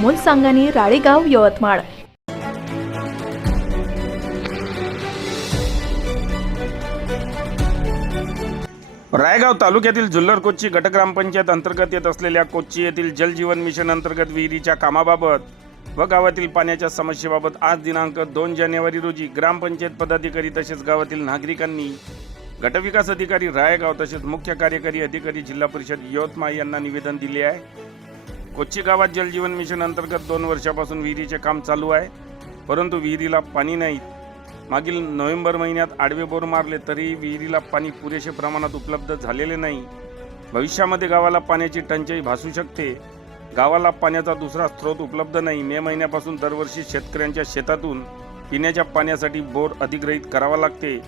अमोल सांगानी राळेगाव यवतमाळ. रायगाव तालुक्यातील जुल्लर कोच्ची गटग्रामपंचायत अंतर्गत येत असलेल्या कोच्ची येथील जलजीवन मिशन अंतर्गत विहिरीच्या कामाबाबत व गावातील पाण्याच्या समस्येबाबत आज दिनांक दोन जानेवारी रोजी ग्रामपंचायत पदाधिकारी तसेच गावातील नागरिकांनी गटविकास अधिकारी रायगाव तसेच मुख्य कार्यकारी अधिकारी जिल्हा परिषद यवतमाळ यांना निवेदन दिले आहे. कोच्ची गावात जलजीवन मिशन अंतर्गत दोन वर्षापासून विहिरीचे काम चालू आहे. परंतु विहिरीला पाणी नाही. मागील नोव्हेंबर महिन्यात आडवे बोर मारले तरी विहिरीला पाणी पुरेशे प्रमाणात उपलब्ध झालेले नाही. भविष्यामध्ये गावाला पाण्याची टंचाई भासू शकते. गावाला पाण्याचा दुसरा स्रोत उपलब्ध नाही. मे महिन्यापासून दरवर्षी शेतकऱ्यांच्या शेतातून पिण्याच्या पाण्यासाठी बोर अधिग्रहित करावा लागते.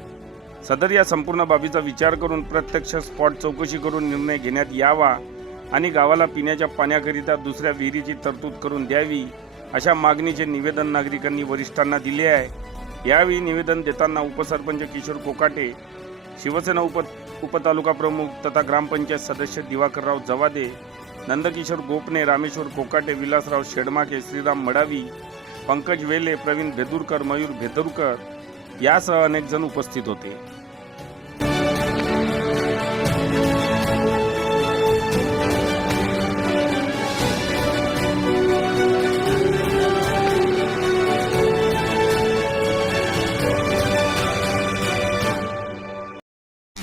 सदर या संपूर्ण बाबीचा विचार करून प्रत्यक्ष स्पॉट चौकशी करून निर्णय घेण्यात यावा. आणि गावाला पिण्याच्या पाण्याकरिता दुसऱ्या विहिरीची तरतूद करून द्यावी अशा मागणीचे निवेदन नागरिकांनी वरिष्ठांना दिले आहे. यावेळी निवेदन देताना उपसरपंच किशोर कोकाटे शिवसेना उप उपतालुका प्रमुख तथा ग्रामपंचायत सदस्य दिवाकरराव जवादे नंदकिशोर गोपने रामेश्वर कोकाटे विलासराव शेडमाके श्रीराम मडावी पंकज वेले प्रवीण भेदुरकर मयूर भेदुरकर यासह अनेक जण उपस्थित होते.